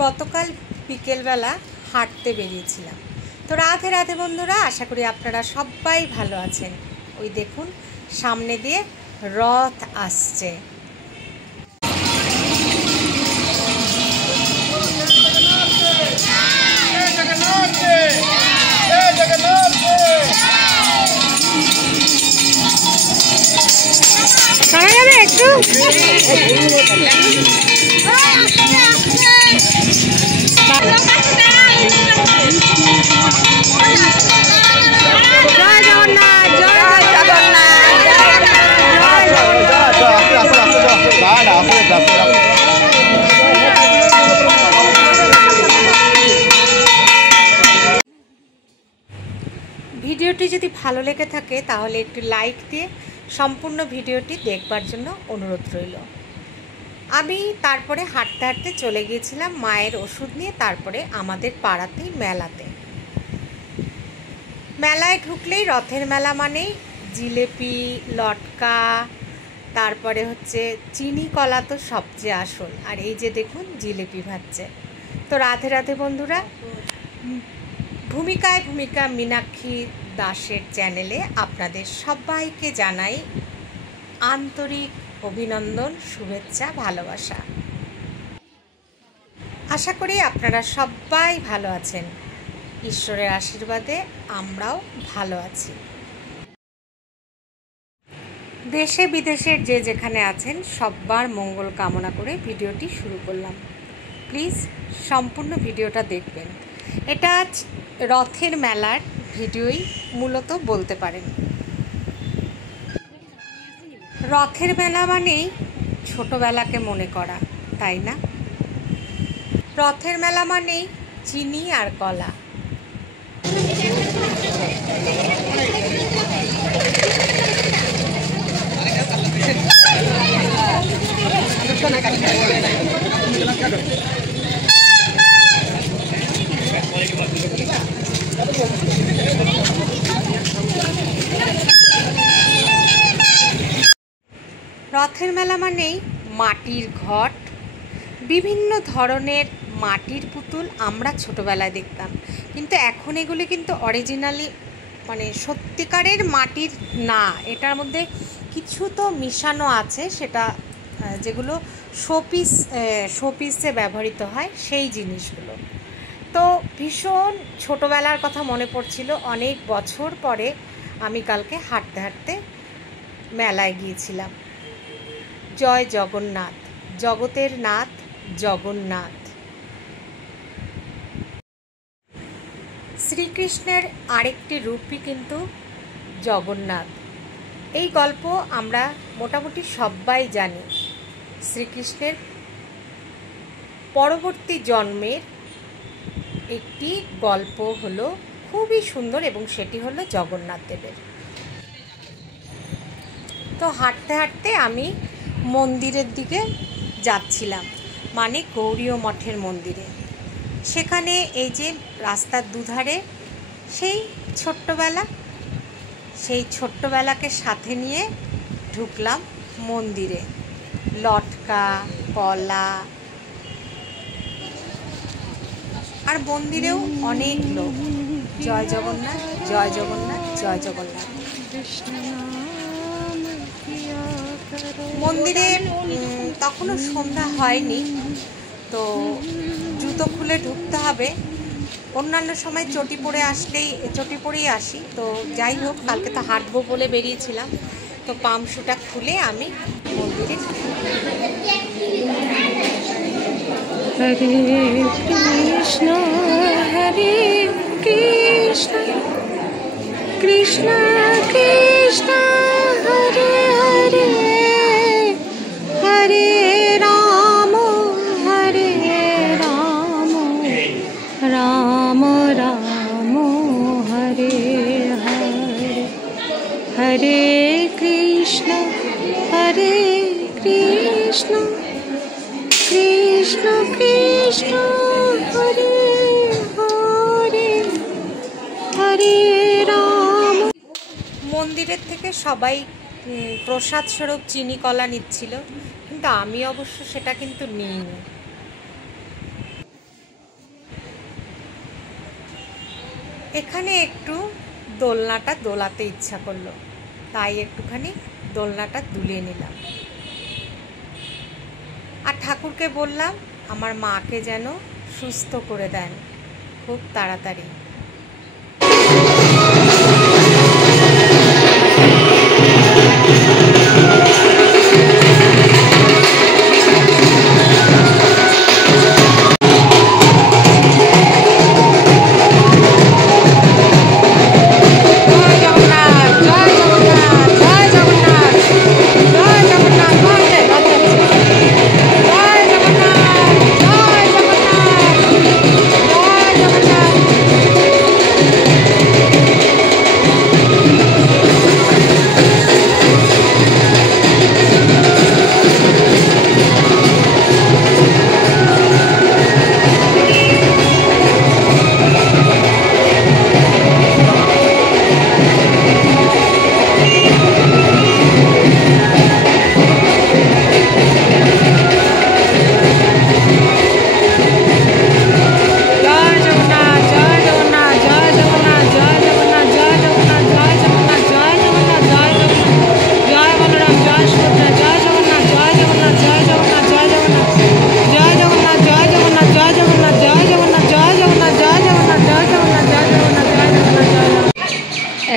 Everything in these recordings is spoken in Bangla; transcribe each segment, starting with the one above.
গতকাল বিকেলবেলা হাঁটতে বেরিয়েছিলাম। তো রাধে রাধে বন্ধুরা, আশা করি আপনারা সবাই ভালো আছেন। ওই দেখুন সামনে দিয়ে রথ আসছে। একটু ভিডিওটি যদি ভালো লেগে থাকে তাহলে একটু লাইক দিয়ে সম্পূর্ণ ভিডিওটি দেখবার জন্য অনুরোধ রইল। আমি তারপরে হাঁটতে হাঁটতে চলে গিয়েছিলাম মায়ের ওষুধ নিয়ে। তারপরে আমাদের পাড়াতেই মেলায় ঢুকলেই রথের মেলা মানেই জিলেপি, লটকা, তারপরে হচ্ছে চিনি কলা তো সবচেয়ে আসল। আর এই যে দেখুন জিলেপি ভাজছে। তো রাধে রাধে বন্ধুরা, ভূমিকা মীনাক্ষী দাসের চ্যানেলে আপনাদের সবাইকে জানাই আন্তরিক অভিনন্দন, শুভেচ্ছা, ভালোবাসা। আশা করি আপনারা সবাই ভালো আছেন। ঈশ্বরের আশীর্বাদে আমরাও ভালো আছি। দেশে বিদেশের যে যেখানে আছেন সবার মঙ্গল কামনা করে ভিডিওটি শুরু করলাম। প্লিজ সম্পূর্ণ ভিডিওটা দেখবেন। এটা রথের মেলার ভিডিওই মূলত বলতে পারেন। রথের মেলা মানেই ছোটবেলাকে মনে করা, তাই না? রথের মেলা মানেই চিনি আর কলা। রথের মেলা মানেই মাটির ঘট, বিভিন্ন ধরনের মাটির পুতুল আমরা ছোটবেলায় দেখতাম, কিন্তু এখন এগুলি কিন্তু অরিজিনালি মানে সত্যিকারের মাটির না। এটার মধ্যে কিছু তো মিশানো আছে, সেটা যেগুলো শোপিসে ব্যবহৃত হয় সেই জিনিসগুলো। তো ভীষণ ছোটোবেলার কথা মনে পড়ছিল। অনেক বছর পরে আমি কালকে হাঁটতে হাঁটতে মেলায় গিয়েছিলাম। জয় জগন্নাথ, জগতের নাথ জগন্নাথ। শ্রীকৃষ্ণের আরেকটি রূপই কিন্তু জগন্নাথ। এই গল্প আমরা মোটামুটি সবাই জানি। শ্রীকৃষ্ণের পরবর্তী জন্মের একটি গল্প হলো খুবই সুন্দর, এবং সেটি হলো জগন্নাথ দেবের। তো হাঁটতে হাঁটতে আমি মন্দিরের দিকে যাচ্ছিলাম, মানে গৌরীয় মঠের মন্দিরে। সেখানে এই যে রাস্তার দুধারে সেই ছোট্টবেলাকে সাথে নিয়ে ঢুকলাম মন্দিরে। লটকা, কলা, আর মন্দিরেও অনেক লোক। জয় জগন্নাথ, জয় জগন্নাথ, জয় জগন্নাথ। মন্দিরে তখনও সন্ধ্যা হয়নি, তো জুতো খুলে ঢুকতে হবে। অন্যান্য সময় চটি পরেই আসি। তো যাই হোক, কালকে তো হাঁটবো বলে বেরিয়েছিলাম, তো পামশুটা খুলে আমি মন্দিরে হরে কৃষ্ণ কৃষ্ণ কৃষ্ণ হরে হরে হরে রাম রাম রাম হরে হরে হরে কৃষ্ণ কৃষ্ণ কৃষ্ণ হরে হরে হরে রাম। মন্দিরের থেকে সবাই প্রসাদ স্বরূপ চিনি কলা নিচ্ছিল, কিন্তু আমি অবশ্য সেটা কিন্তু নিইনি। এখানে একটু দোলনাটা দোলাতে ইচ্ছা করলো, তাই একটুখানি দোলনাটা দুলিয়ে নিলাম। আর ঠাকুরকে বললাম আমার মাকে যেন সুস্থ করে দেন খুব তাড়াতাড়ি।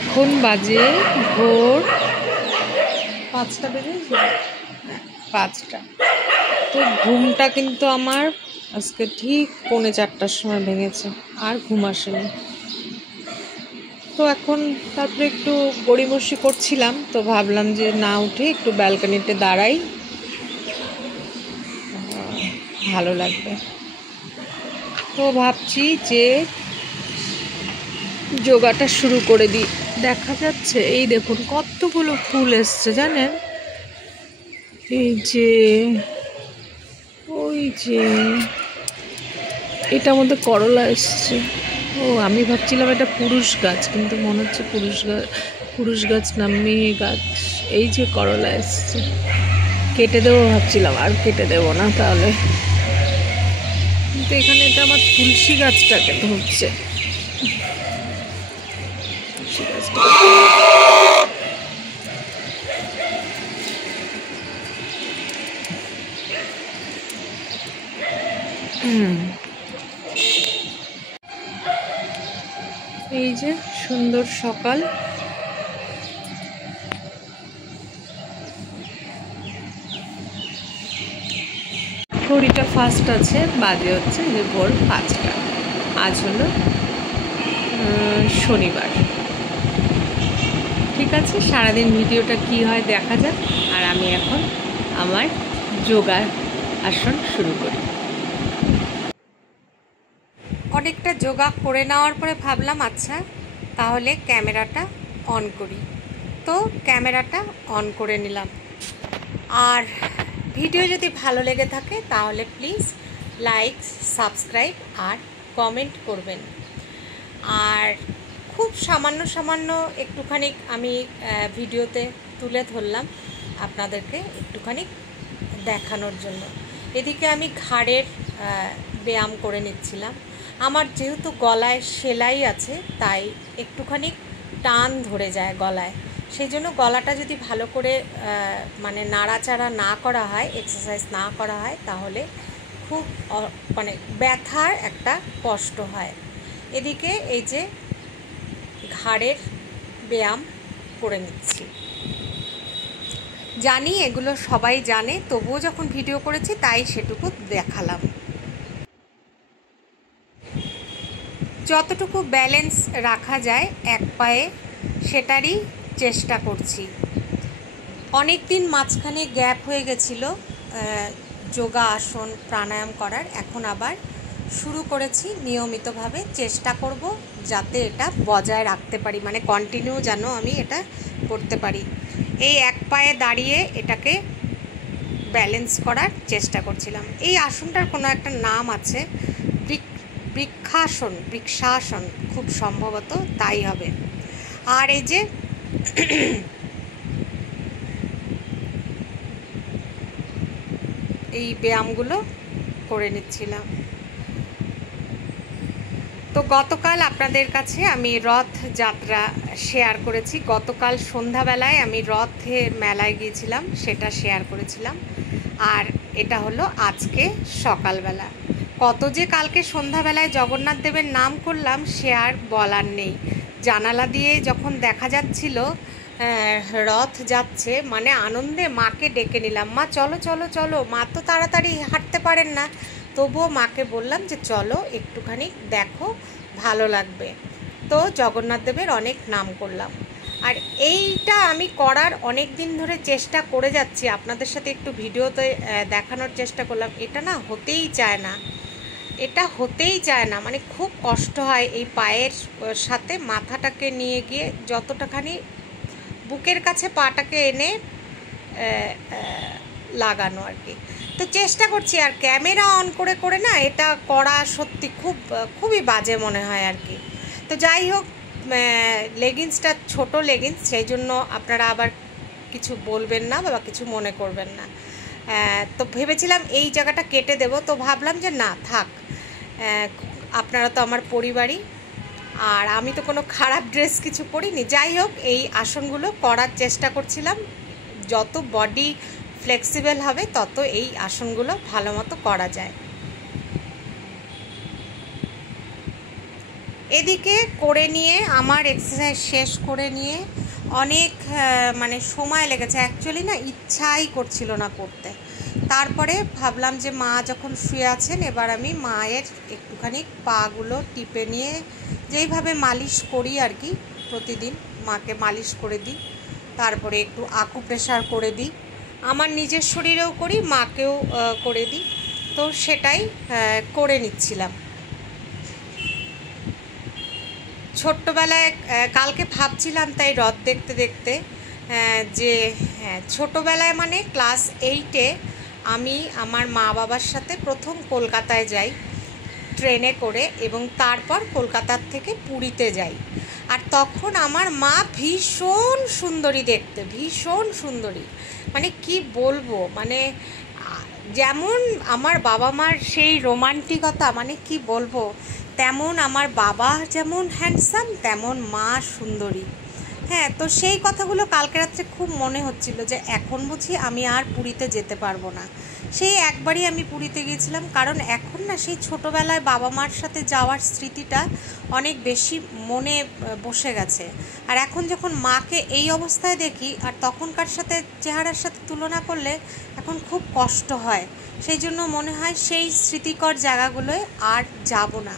এখন বাজে ভোর 5টা বেজেছে, 5টা। তো ঘুমটা কিন্তু আমার আজকে ঠিক 3:45টার সময় ভেঙেছে, আর ঘুম আসেনি। তো এখন তারপরে একটু গড়িমসি করছিলাম, তো ভাবলাম যে না উঠে একটু ব্যালকনিতে দাঁড়াই, ভালো লাগবে। তো ভাবছি যে যোগাটা শুরু করে দিই। দেখা যাচ্ছে এই দেখুন কতগুলো ফুল এসছে জানেন, এই যে ওই যে এটার মধ্যে করলা এসছে। ও আমি ভাবছিলাম এটা পুরুষ গাছ, কিন্তু মনে হচ্ছে পুরুষ গাছ না, মেয়ে গাছ। এই যে করলা এসছে, কেটে দেবো ভাবছিলাম, আর কেটে দেবো না তাহলে। কিন্তু এখানে এটা আমার তুলসী গাছটাকে ধরছে, তুলসী গাছটা। এই যে সুন্দর সকাল, ঘড়িটা ফাস্ট আছে, বাজে হচ্ছে যে ভোর 5টা। আজ হলো শনিবার। ঠিক আছে, সারাদিন ভিডিওটা কি হয় দেখা যাক। আর আমি এখন আমার যোগা আসন শুরু করি। অনেকটা যোগা করে নেওয়ার পরে ভাবলাম আচ্ছা তাহলে ক্যামেরাটা অন করি। তো ক্যামেরাটা অন করে নিলাম। আর ভিডিও যদি ভালো লেগে থাকে তাহলে প্লিজ লাইক, সাবস্ক্রাইব আর কমেন্ট করবেন। আর খুব সামান্য একটুখানি আমি ভিডিওতে তুলে ধরলাম আপনাদেরকে একটুখানি দেখানোর জন্য। এদিকে আমি ঘাড়ের ব্যায়াম করে নিচ্ছিলাম। আমার যেহেতু গলায় সেলাই আছে তাই একটুখানি টান ধরে যায় গলায়, সেই জন্য গলাটা যদি ভালো করে মানে নাড়াচাড়া না করা হয়, এক্সারসাইজ না করা হয়, তাহলে খুব মানে ব্যথার একটা কষ্ট হয়। এদিকে এই যে ঘাড়ের ব্যায়াম করে নিচ্ছি। জানি এগুলো সবাই জানে, তবুও যখন ভিডিও করেছি তাই সেটুকু দেখালাম। যতটুকু ব্যালেন্স রাখা যায় এক পায়ে সেটারই চেষ্টা করছি। অনেক দিন মাঝখানে গ্যাপ হয়ে গেছিলো যোগা আসন প্রাণায়াম করার, এখন আবার শুরু করেছি নিয়মিতভাবে। চেষ্টা করব যাতে এটা বজায় রাখতে পারি, মানে কন্টিনিউ যেন আমি এটা করতে পারি। এই এক পায়ে দাঁড়িয়ে এটাকে ব্যালেন্স করার চেষ্টা করছিলাম। এই আসনটার কোনো একটা নাম আছে, বৃক্ষাসন খুব সম্ভবত তাই হবে। আর এই যে এই ব্যায়ামগুলো করে নিচ্ছিলাম। তো গতকাল আপনাদের কাছে আমি রথযাত্রা শেয়ার করেছি। গতকাল সন্ধ্যাবেলায় আমি রথের মেলায় গিয়েছিলাম, সেটা শেয়ার করেছিলাম। আর এটা হলো আজকে সকালবেলা। কত যে কালকে সন্ধ্যাবেলায় জগন্নাথ দেবের নাম করলাম সে আর বলার নেই। জানালা দিয়ে যখন দেখা যাচ্ছিল রথ যাচ্ছে, মানে আনন্দে মাকে ডেকে নিলাম, মা চলো চলো চলো। মা তো তাড়াতাড়ি হাঁটতে পারেন না, তবুও মাকে বললাম যে চলো একটুখানি দেখো, ভালো লাগবে। তো জগন্নাথ দেবের অনেক নাম করলাম। আর এইটা আমি করার অনেক দিন ধরে চেষ্টা করে যাচ্ছি, আপনাদের সাথে একটু ভিডিওতে দেখানোর চেষ্টা করলাম। এটা না হতেই চায় না, এটা হতেই চায় না, মানে খুব কষ্ট হয় এই পায়ের সাথে মাথাটাকে নিয়ে গিয়ে যতটাখানি বুকের কাছে পাটাকে এনে লাগানো আর কি। তো চেষ্টা করছি, আর ক্যামেরা অন করে করে না এটা করা সত্যি খুবই বাজে মনে হয় আর কি। তো যাই হোক, লেগিংসটা ছোট লেগিংস, সেই জন্য আপনারা আবার কিছু বলবেন না বা কিছু মনে করবেন না। তো ভেবেছিলাম এই জায়গাটা কেটে দেব, তো ভাবলাম যে না থাক, আপনারা তো আমার পরিবারই, আর আমি তো কোনো খারাপ ড্রেস কিছু পরিনি। যাই হোক, এই আসনগুলো করার চেষ্টা করছিলাম, যত বডি ফ্লেক্সিবল হবে তত এই আসনগুলো ভালো মতো করা যায়। এদিকে করে নিয়ে আমার এক্সারসাইজ শেষ করে নিয়ে অনেক মানে সময় লেগেছে, অ্যাকচুয়ালি না ইচ্ছাই করছিল না করতে। তারপরে ভাবলাম যে মা যখন শুয়ে আছেন, এবার আমি মায়ের একটুখানি পাগুলো টিপে নিয়ে যেইভাবে মালিশ করি আর কি, প্রতিদিন মাকে মালিশ করে দিই, তারপরে একটু আকুপ্রেশার করে দিই, আমার নিজের শরীরেও করি, মাকেও করে দিই। তো সেটাই করে নিচ্ছিলাম। ছোট্টবেলায় কালকে ভাবছিলাম তাই রথ দেখতে দেখতে যে হ্যাঁ, ছোটোবেলায় মানে ক্লাস 8-এ আমি আমার মা বাবার সাথে প্রথম কলকাতায় যাই ট্রেনে করে, এবং তারপর কলকাতার থেকে পুরীতে যাই। আর তখন আমার মা ভীষণ সুন্দরী দেখতে, ভীষণ সুন্দরী, মানে কি বলবো, মানে যেমন আমার বাবা মার সেই রোমান্টিকতা, মানে কি বলবো, তেমন আমার বাবা যেমন হ্যান্ডসাম তেমন মা সুন্দরী। হ্যাঁ, তো সেই কথাগুলো কালকে রাত্রে খুব মনে হচ্ছিল যে এখন বুঝি আমি আর পুরীতে যেতে পারবো না। সেই একবারই আমি পুরীতে গিয়েছিলাম, কারণ এখন না সেই ছোটোবেলায় বাবা মার সাথে যাওয়ার স্মৃতিটা অনেক বেশি মনে বসে গেছে। আর এখন যখন মাকে এই অবস্থায় দেখি আর তখনকার সাথে চেহারার সাথে তুলনা করলে এখন খুব কষ্ট হয়। সেই জন্য মনে হয় সেই স্মৃতিকর জায়গাগুলোয় আর যাব না,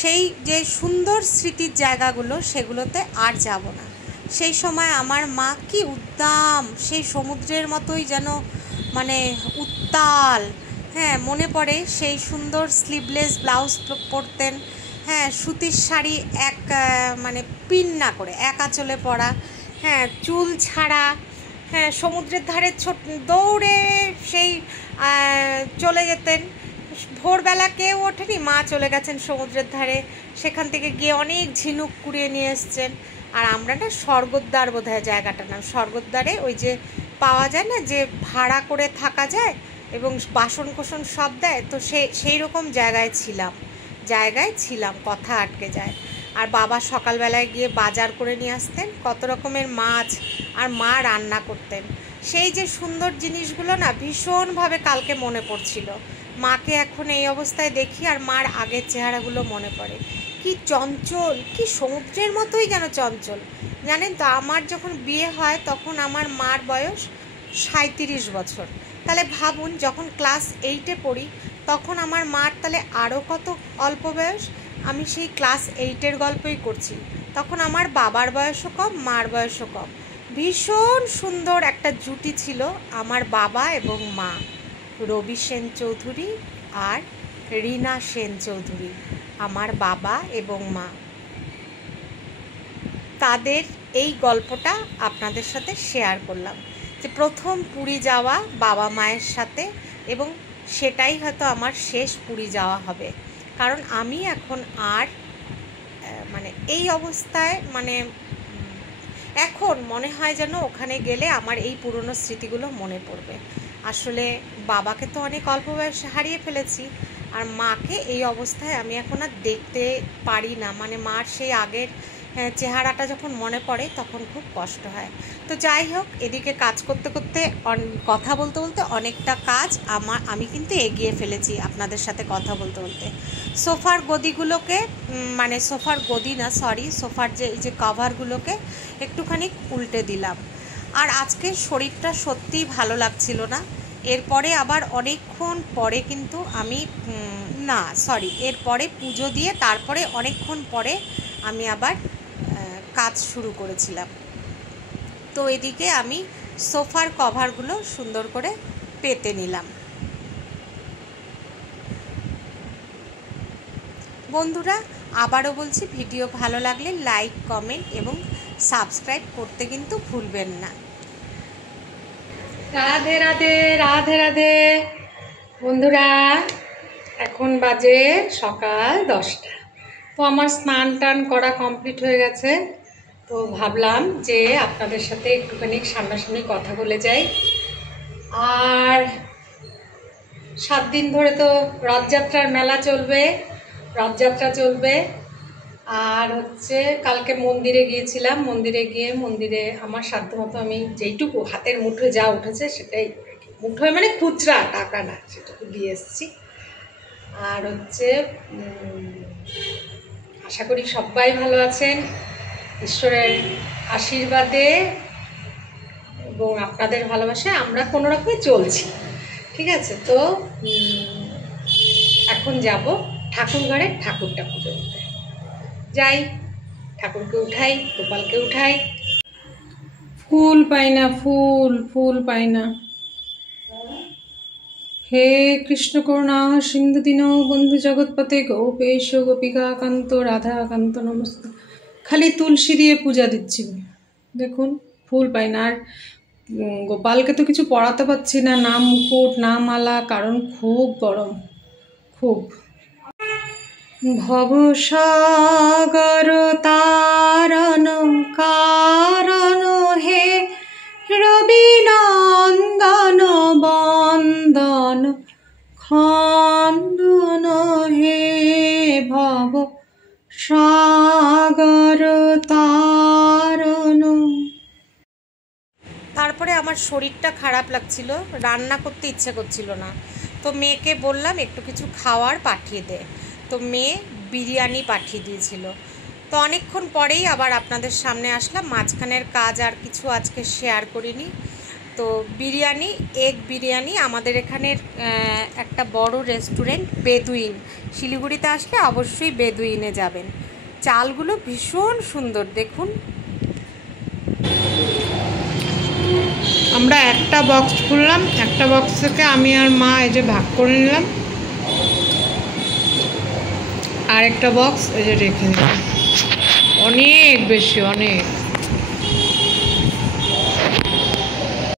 সেই যে সুন্দর স্মৃতির জায়গাগুলো সেগুলোতে আর যাব না। সেই সময় আমার মা কি উদ্দাম, সেই সমুদ্রের মতোই যেন মানে উত্তাল। হ্যাঁ, মনে পড়ে সেই সুন্দর স্লিভলেস ব্লাউজ পরতেন, হ্যাঁ, সুতির শাড়ি এক মানে পিন না করে এক আঁচলে পরা, হ্যাঁ, চুল ছাড়া, হ্যাঁ, সমুদ্রের ধারে দৌড়ে সেই চলে যেতেন। ভোরবেলা কেউ ওঠেনি, মা চলে গেছেন সমুদ্রের ধারে, সেখান থেকে গিয়ে অনেক ঝিনুক কুড়িয়ে নিয়ে এসছেন। আর আমরা না স্বর্গদ্বার বোধহয় জায়গাটার নাম, স্বর্গদ্বারে ওই যে পাওয়া যায় না যে ভাড়া করে থাকা যায় এবং বাসন কোসন সব দেয়, তো সেই রকম জায়গায় ছিলাম, কথা আটকে যায়। আর বাবা সকালবেলায় গিয়ে বাজার করে নিয়ে আসতেন কত রকমের মাছ, আর মা রান্না করতেন। সেই যে সুন্দর জিনিসগুলো না ভীষণভাবে কালকে মনে পড়ছিল। মাকে এখন এই অবস্থায় দেখি আর মার আগের চেহারাগুলো মনে পড়ে। কি চঞ্চল, কি সমুদ্রের মতোই যেন চঞ্চল। জানেন তো, আমার যখন বিয়ে হয় তখন আমার মার বয়স 37 বছর। তাহলে ভাবুন, যখন ক্লাস 8-এ পড়ি তখন আমার মার তাহলে আরও কত অল্প বয়স। আমি সেই ক্লাস 8-এর গল্পই করছি, তখন আমার বাবার বয়সও কম, মার বয়সও কম। ভীষণ সুন্দর একটা জুটি ছিল আমার বাবা এবং মা, রবি সেন চৌধুরী আর রীনা সেন চৌধুরী, আমার বাবা এবং মা। তাদের এই গল্পটা আপনাদের সাথে শেয়ার করলাম, যে প্রথম পুরী যাওয়া বাবা মায়ের সাথে, এবং সেটাই হয়তো আমার শেষ পুরী যাওয়া হবে। কারণ আমি এখন আর মানে এই অবস্থায়, মানে এখন মনে হয় যেন ওখানে গেলে আমার এই পুরনো স্মৃতিগুলো মনে পড়বে। আসলে বাবাকে তো অনেক অল্প বয়সে হারিয়ে ফেলেছি, আর মাকে এই অবস্থায় আমি এখন আর দেখতে পারি না, মানে মার সেই আগের চেহারাটা যখন মনে পড়ে তখন খুব কষ্ট হয়। তো যাই হোক, এদিকে কাজ করতে করতে কথা বলতে বলতে অনেকটা কাজ আমি কিন্তু এগিয়ে ফেলেছি আপনাদের সাথে কথা বলতে বলতে। সোফার গদিগুলোকে, মানে সোফার গদি না, সরি, সোফার যে কভারগুলোকে একটুখানি উল্টে দিলাম। আর আজকে শরীরটা সত্যিই ভালো লাগছিল না। এরপরে আবার অনেকক্ষণ পরে কিন্তু এরপরে পুজো দিয়ে তারপরে অনেকক্ষণ পরে আমি আবার কাজ শুরু করেছিলাম। তো এদিকে আমি সোফার কভারগুলো সুন্দর করে পেতে নিলাম। বন্ধুরা, আবারও বলছি, ভিডিও ভালো লাগলে লাইক, কমেন্ট এবং সাবস্ক্রাইব করতে কিন্তু ভুলবেন না। রাধে রাধে, রাধে রাধে বন্ধুরা, এখন বাজে সকাল 10টা। তো আমার স্নান টান করা কমপ্লিট হয়ে গেছে। তো ভাবলাম যে আপনাদের সাথে একটুখানি সামনাসামনি কথা বলে যাই। আর 7 দিন ধরে তো রথযাত্রার মেলা চলবে, রথযাত্রা চলবে। আর হচ্ছে কালকে মন্দিরে গিয়েছিলাম, মন্দিরে আমার সাধ্যমতো আমি যেইটুকু হাতের মুঠোয় যা উঠেছে সেটাই, মুঠোয় মানে খুচরা টাকা না, সেটুকু দিয়ে এসেছি। আর হচ্ছে আশা করি সবাই ভালো আছেন, ঈশ্বরের আশীর্বাদে এবং আপনাদের ভালোবাসায় আমরা কোনো রকমে চলছি, ঠিক আছে। তো এখন যাব ঠাকুর ঘরে ঠাকুরটা পুজো দিতে। যাই, ঠাকুরকে উঠাই, গোপালকে উঠাই। ফুল পাই না, ফুল পাই না। হে কৃষ্ণ করুণা সিন্ধু দীন বন্ধু জগৎপতে গোপেশ গোপিকা কান্ত রাধা কান্ত নমস্তে। খালি তুলসী দিয়ে পূজা দিচ্ছি, দেখুন ফুল পাই না। আর গোপালকে তো কিছু পড়াতে পারছি না, না মুকুট না মালা, কারণ খুব গরম, খুব। ভবসাগর তারণ কারণ হে রবি নন্দন বন্দন খন্দন হে ভব সাগর তারণ। তারপরে আমার শরীরটা খারাপ লাগছিল, রান্না করতে ইচ্ছে করছিল না। তো মেয়েকে বললাম একটু কিছু খাওয়ার পাঠিয়ে দে। তো মেয়ে বিরিয়ানি পাঠিয়ে দিয়েছিল। তো অনেকক্ষণ পরেই আবার আপনাদের সামনে আসলাম। মাঝখানের কাজ আর কিছু আজকে শেয়ার করিনি। তো বিরিয়ানি, এগ বিরিয়ানি, আমাদের এখানের একটা বড় রেস্টুরেন্ট বেদুইন, শিলিগুড়িতে আসলে অবশ্যই বেদুইনে যাবেন। চালগুলো ভীষণ সুন্দর, দেখুন। আমরা একটা বক্স খুললাম, একটা বক্স থেকে আমি আর মা এই যে ভাগ করে নিলাম, আর একটা বক্স এই যে রেখে দিলাম। অনেক বেশি, অনেক।